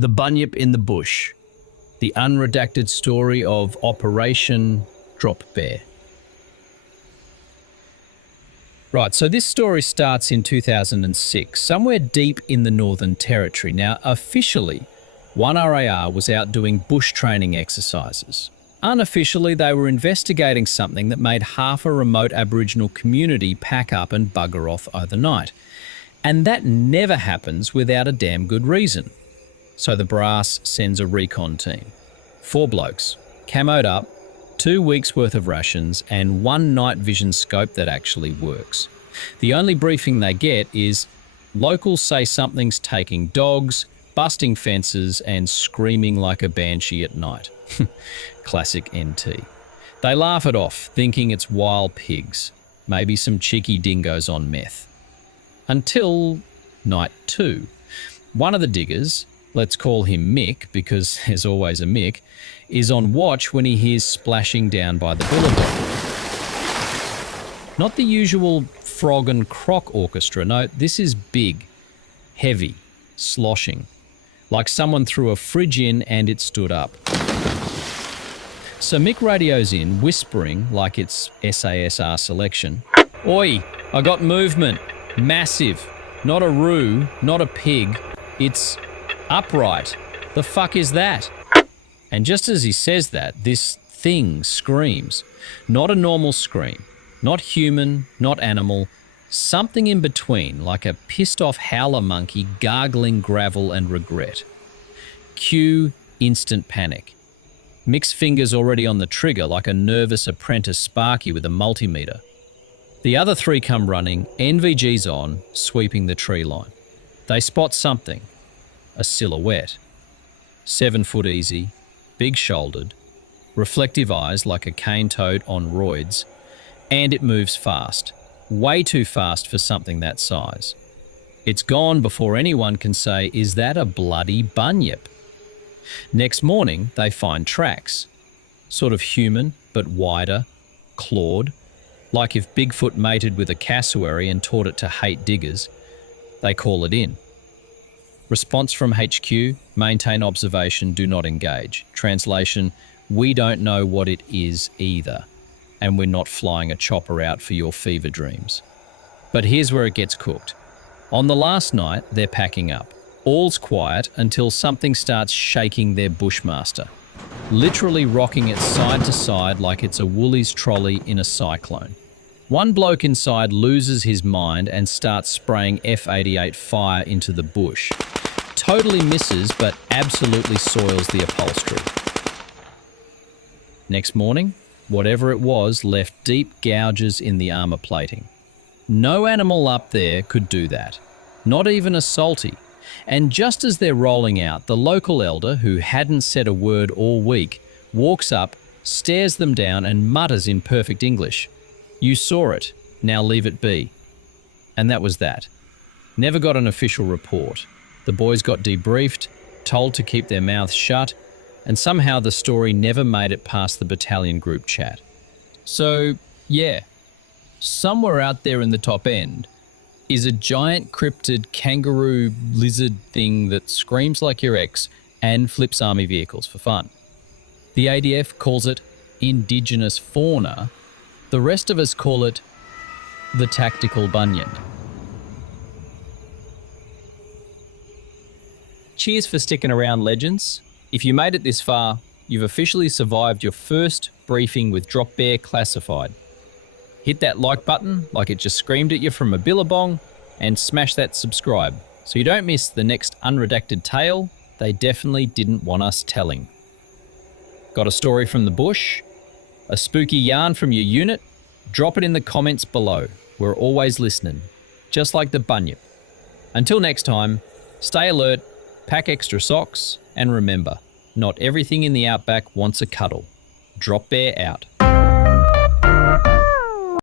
The Bunyip in the Bush, the unredacted story of Operation Dropbear. Right, so this story starts in 2006, somewhere deep in the Northern Territory. Now, officially, 1RAR was out doing bush training exercises. Unofficially, they were investigating something that made half a remote Aboriginal community pack up and bugger off overnight. And that never happens without a damn good reason. So the brass sends a recon team. 4 blokes, camoed up, 2 weeks worth of rations and 1 night vision scope that actually works. The only briefing they get is locals say something's taking dogs, busting fences and screaming like a banshee at night. Classic NT. They laugh it off, thinking it's wild pigs, maybe some cheeky dingoes on meth. Until night 2. One of the diggers, let's call him Mick because there's always a Mick, is on watch when he hears splashing down by the billabong. Not the usual frog and croc orchestra, no, this is big, heavy, sloshing, like someone threw a fridge in and it stood up. So Mick radios in, whispering like it's SASR selection. Oi, I got movement, massive, not a roo, not a pig, it's upright. The fuck is that? And just as he says that, this thing screams. Not a normal scream. Not human, not animal. Something in between, like a pissed off howler monkey gargling gravel and regret. Cue instant panic. Mick's fingers already on the trigger like a nervous apprentice Sparky with a multimeter. The other 3 come running, NVG's on, sweeping the tree line. They spot something. A silhouette. 7 foot easy, big-shouldered, reflective eyes like a cane toad on roids, and it moves fast, way too fast for something that size. It's gone before anyone can say, is that a bloody bunyip? Next morning, they find tracks. Sort of human, but wider, clawed, like if Bigfoot mated with a cassowary and taught it to hate diggers. They call it in. Response from HQ, maintain observation, do not engage. Translation, we don't know what it is either, and we're not flying a chopper out for your fever dreams. But here's where it gets cooked. On the last night, they're packing up. All's quiet until something starts shaking their bushmaster, literally rocking it side to side like it's a Woolies trolley in a cyclone. One bloke inside loses his mind and starts spraying F-88 fire into the bush. Totally misses, but absolutely soils the upholstery. Next morning, whatever it was left deep gouges in the armor plating. No animal up there could do that, not even a salty. And just as they're rolling out, the local elder, who hadn't said a word all week, walks up, stares them down and mutters in perfect English, "You saw it, now leave it be." And that was that. Never got an official report. The boys got debriefed, told to keep their mouths shut, and somehow the story never made it past the battalion group chat. So, yeah, somewhere out there in the top end is a giant cryptid kangaroo lizard thing that screams like your ex and flips army vehicles for fun. The ADF calls it indigenous fauna. The rest of us call it the tactical bunyip. Cheers for sticking around, legends. If you made it this far, you've officially survived your first briefing with Dropbear Classified. Hit that like button like it just screamed at you from a billabong and smash that subscribe so you don't miss the next unredacted tale they definitely didn't want us telling. Got a story from the bush? A spooky yarn from your unit? Drop it in the comments below. We're always listening, just like the bunyip. Until next time, stay alert, pack extra socks, and remember, not everything in the outback wants a cuddle. Dropbear out.